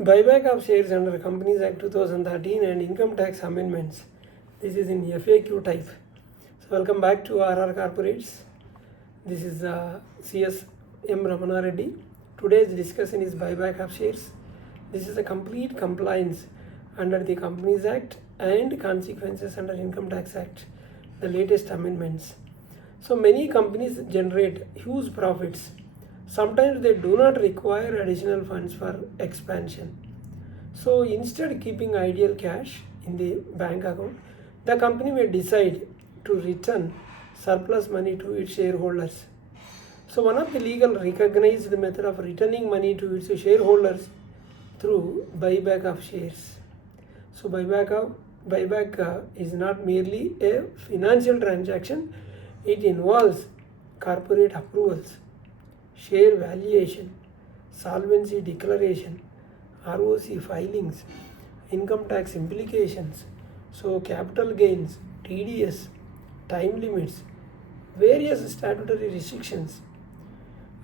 Buyback of shares under Companies Act 2013 and income tax amendments. This is in FAQ type. So welcome back to RR Corporates. This is CS M. Ramana Reddy. Today's discussion is buyback of shares. This is a complete compliance under the Companies Act and consequences under Income Tax Act, the latest amendments. So many companies generate huge profits. Sometimes they do not require additional funds for expansion. So instead keeping ideal cash in the bank account, the company may decide to return surplus money to its shareholders. So one of the legal recognized method of returning money to its shareholders through buyback of shares. So buyback is not merely a financial transaction. It involves corporate approvals, share valuation, solvency declaration, ROC filings, income tax implications, so capital gains, TDS, time limits, various statutory restrictions.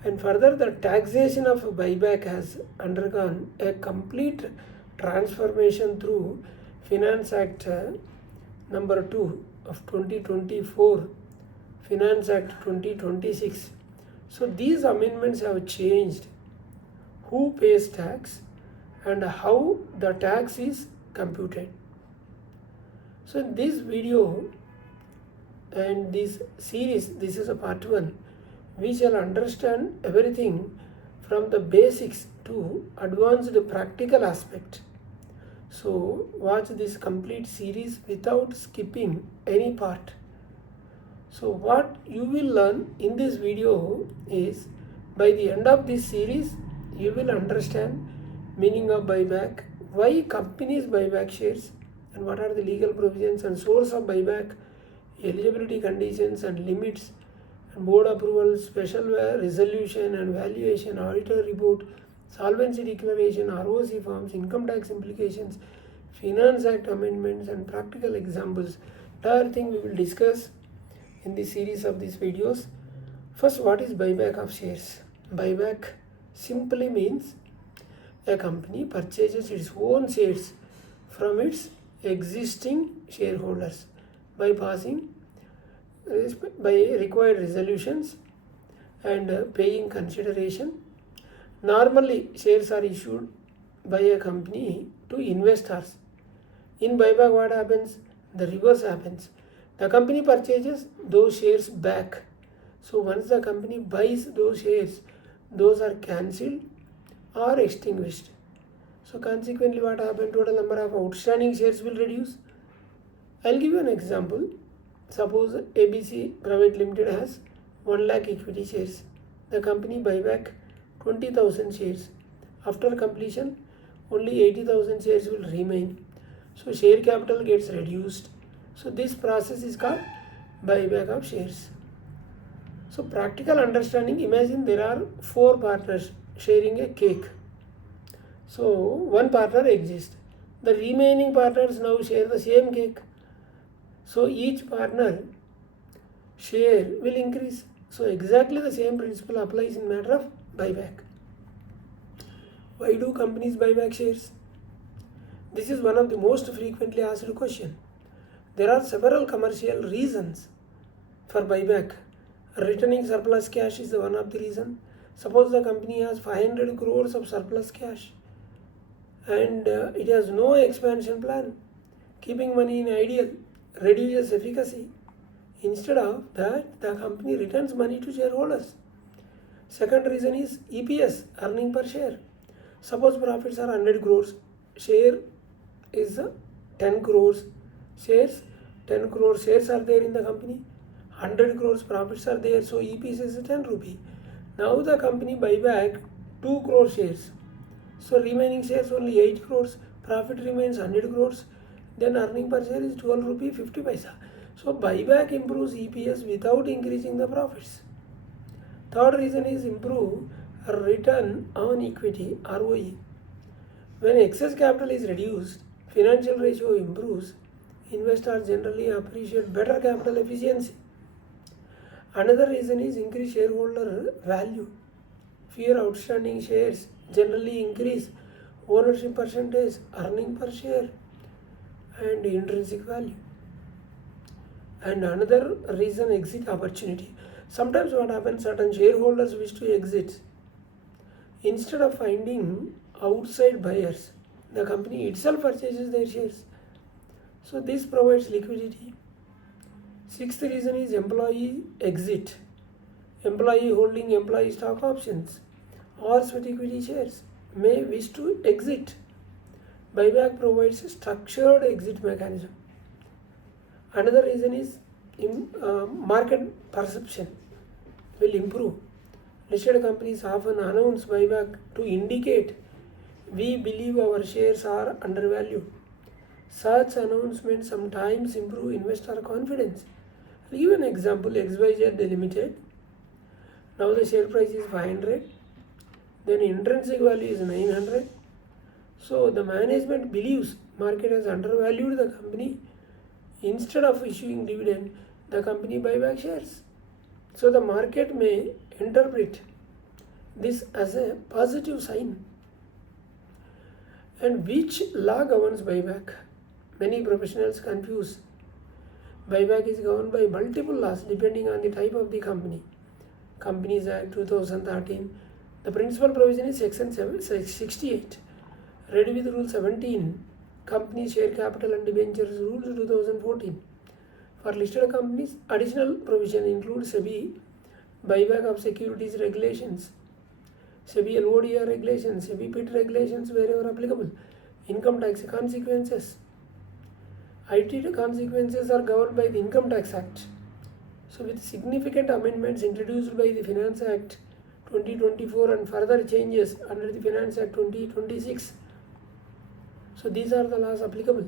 And further, the taxation of buyback has undergone a complete transformation through Finance Act number 2 of 2024, Finance Act 2026. So these amendments have changed who pays tax and how the tax is computed. So in this video and this series, this is a part 1, we shall understand everything from the basics to advanced practical aspect. So watch this complete series without skipping any part. So what you will learn in this video is, by the end of this series, you will understand meaning of buyback, why companies buy back shares, and what are the legal provisions and source of buyback, eligibility conditions and limits, and board approval, special resolution and valuation, auditor report, solvency declaration, ROC forms, income tax implications, Finance Act amendments, and practical examples. Entire thing we will discuss in the series of these videos. First, what is buyback of shares? Buyback simply means a company purchases its own shares from its existing shareholders by required resolutions and paying consideration. Normally, shares are issued by a company to investors. In buyback, what happens? The reverse happens. The company purchases those shares back. So once the company buys those shares, those are cancelled or extinguished. So consequently, what happened? Total number of outstanding shares will reduce. I'll give you an example. Suppose ABC Private Limited has 1 lakh equity shares. The company buy back 20,000 shares. After completion, only 80,000 shares will remain. So share capital gets reduced. So this process is called buyback of shares. So practical understanding, imagine there are 4 partners sharing a cake. So one partner exists. The remaining partners now share the same cake. So each partner share will increase. So exactly the same principle applies in matter of buyback. Why do companies buy back shares? This is one of the most frequently asked questions. There are several commercial reasons for buyback. Returning surplus cash is one of the reasons. Suppose the company has 500 crores of surplus cash and it has no expansion plan. Keeping money in ideal reduces efficacy. Instead of that, the company returns money to shareholders. Second reason is EPS, earning per share. Suppose profits are 100 crores, share is 10 crores shares, 10 crore shares are there in the company, 100 crores profits are there, so EPS is 10 rupee. Now the company buy back 2 crore shares, so remaining shares only 8 crores, profit remains 100 crores, then earning per share is 12 rupee 50 paisa. So buyback improves EPS without increasing the profits. Third reason is improve return on equity, ROE. When excess capital is reduced, financial ratio improves. Investors generally appreciate better capital efficiency. Another reason is increased shareholder value. Fewer outstanding shares generally increase ownership percentage, earning per share, and intrinsic value. And another reason, exit opportunity. Sometimes what happens, certain shareholders wish to exit. Instead of finding outside buyers, the company itself purchases their shares. So this provides liquidity. Sixth reason is employee exit. Employee holding employee stock options or sweat equity shares may wish to exit. Buyback provides a structured exit mechanism. Another reason is market perception will improve. Listed companies often announce buyback to indicate we believe our shares are undervalued. Such announcements sometimes improve investor confidence. I'll give an example. XYZ Limited. Now the share price is 500. Then intrinsic value is 900. So the management believes market has undervalued the company. Instead of issuing dividend, the company buy back shares. So the market may interpret this as a positive sign. And which law governs buyback? Many professionals confuse. Buyback is governed by multiple laws depending on the type of the company. Companies Act 2013. The principal provision is section 68. Reddy with Rule 17. Company Share Capital and Debentures Rules 2014. For listed companies, additional provision includes SEBI buyback of securities regulations, SEBI LODR regulations, SEBI PIT regulations wherever applicable, income tax consequences. IT consequences are governed by the Income Tax Act. So with significant amendments introduced by the Finance Act 2024 and further changes under the Finance Act 2026. So these are the laws applicable.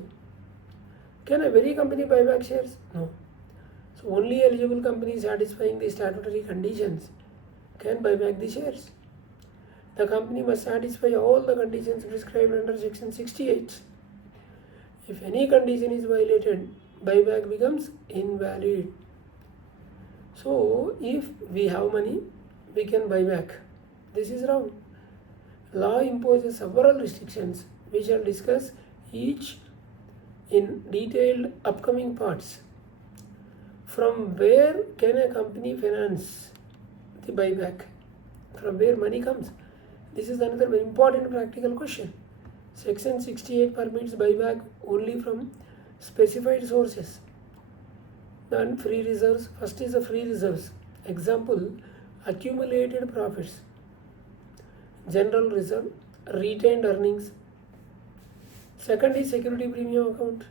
Can a very company buy back shares? No. So only eligible companies satisfying the statutory conditions can buy back the shares. The company must satisfy all the conditions prescribed under section 68. If any condition is violated, buyback becomes invalid. So if we have money, we can buy back. This is wrong. Law imposes several restrictions. We shall discuss each in detailed upcoming parts. From where can a company finance the buyback? From where money comes? This is another very important practical question. Section 68 permits buyback only from specified sources. Then free reserves. First is the free reserves. Example, accumulated profits, general reserve, retained earnings. Second is security premium account.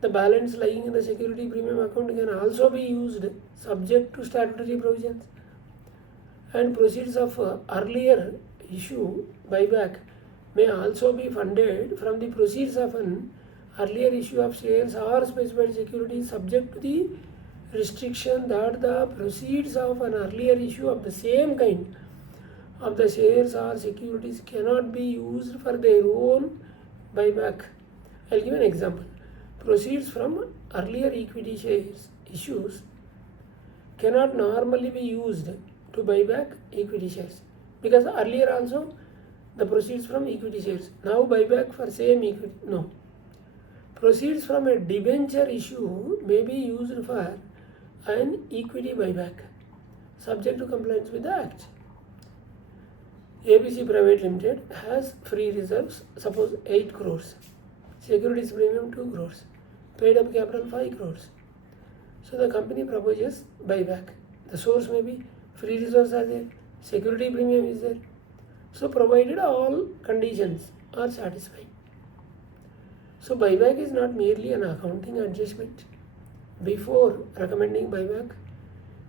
The balance lying in the security premium account can also be used subject to statutory provisions. And proceeds of earlier issue buyback may also be funded from the proceeds of an earlier issue of shares or specified securities, subject to the restriction that the proceeds of an earlier issue of the same kind of the shares or securities cannot be used for their own buyback. I'll give an example. Proceeds from earlier equity shares issues cannot normally be used to buy back equity shares, because earlier also the proceeds from equity shares, now buyback for same equity, no. Proceeds from a debenture issue may be used for an equity buyback subject to compliance with the Act. ABC Private Limited has free reserves, suppose 8 crores, securities premium 2 crores, paid up capital 5 crores. So the company proposes buyback. The source may be free reserves are there, security premium is there. So provided all conditions are satisfied. So buyback is not merely an accounting adjustment. Before recommending buyback,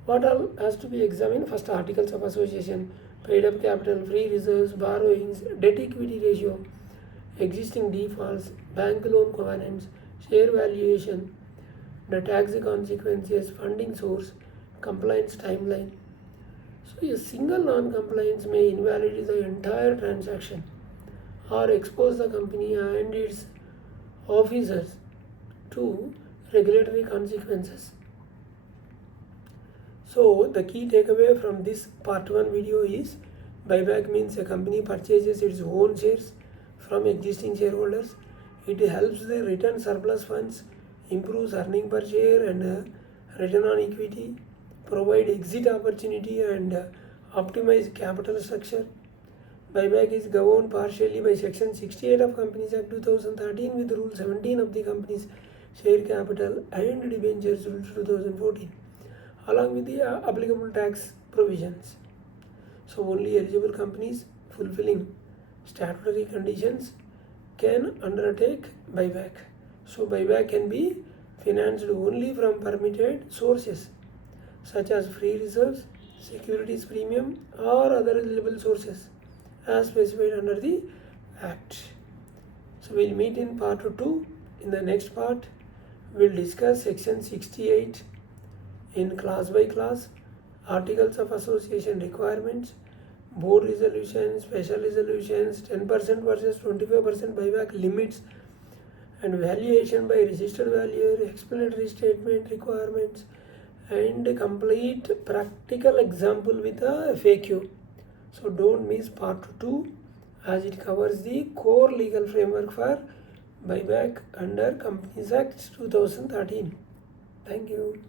what all has to be examined? First, articles of association, paid up capital, free reserves, borrowings, debt equity ratio, existing defaults, bank loan covenants, share valuation, the tax consequences, funding source, compliance timeline. So a single non-compliance may invalidate the entire transaction or expose the company and its officers to regulatory consequences. So the key takeaway from this part 1 video is buyback means a company purchases its own shares from existing shareholders. It helps the return surplus funds, improves earning per share and return on equity, provide exit opportunity and optimize capital structure. Buyback is governed partially by Section 68 of Companies Act 2013 with Rule 17 of the Companies Share Capital and Debentures Rules 2014, along with the applicable tax provisions. So only eligible companies fulfilling statutory conditions can undertake buyback. So buyback can be financed only from permitted sources such as free reserves, securities premium or other eligible sources as specified under the Act. So we'll meet in part 2. In the next part, we'll discuss section 68 in class by class, articles of association requirements, board resolutions, special resolutions, 10% versus 25% buyback limits, and valuation by registered valuer, explanatory statement requirements, and complete practical example with a FAQ. So don't miss part 2 as it covers the core legal framework for buyback under Companies Act 2013. Thank you.